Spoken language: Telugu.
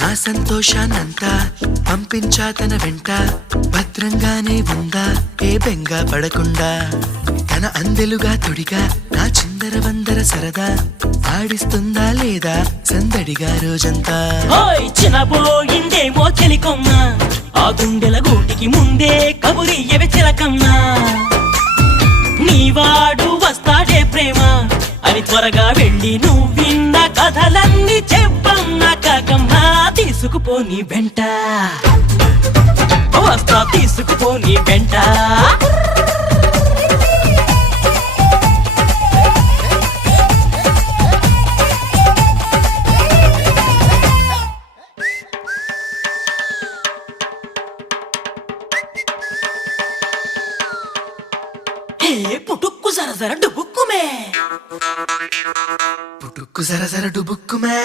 నా సంతోషాన్నంతా పంపించా తన వెంట, భద్రంగానే ఉందా ఏ బెంగ పడకుండా. తన అందెలుగా తొడిగా నా చిందర వందర సరదా, ఆడిస్తుందా లేదా సందడిగా రోజంతా. చిన్నబోయిందేమో చెలికొమ్మ, ఆ గుండెల గూటికి ముందే కబురియవే చిలకమ్మా. నీవాడు వస్తాడే ప్రేమ అని త్వరగా వెళ్ళి నువ్విన్న కథలన్నీ చెప్పమ్మా కాకమ్మా. తీసుకుపోని వెంట వస్తా, తీసుకుపోని వెంట. పుటుక్కు జర జర డుబుక్కుమే, పుటుక్కు జర జర డుబుక్కుమే.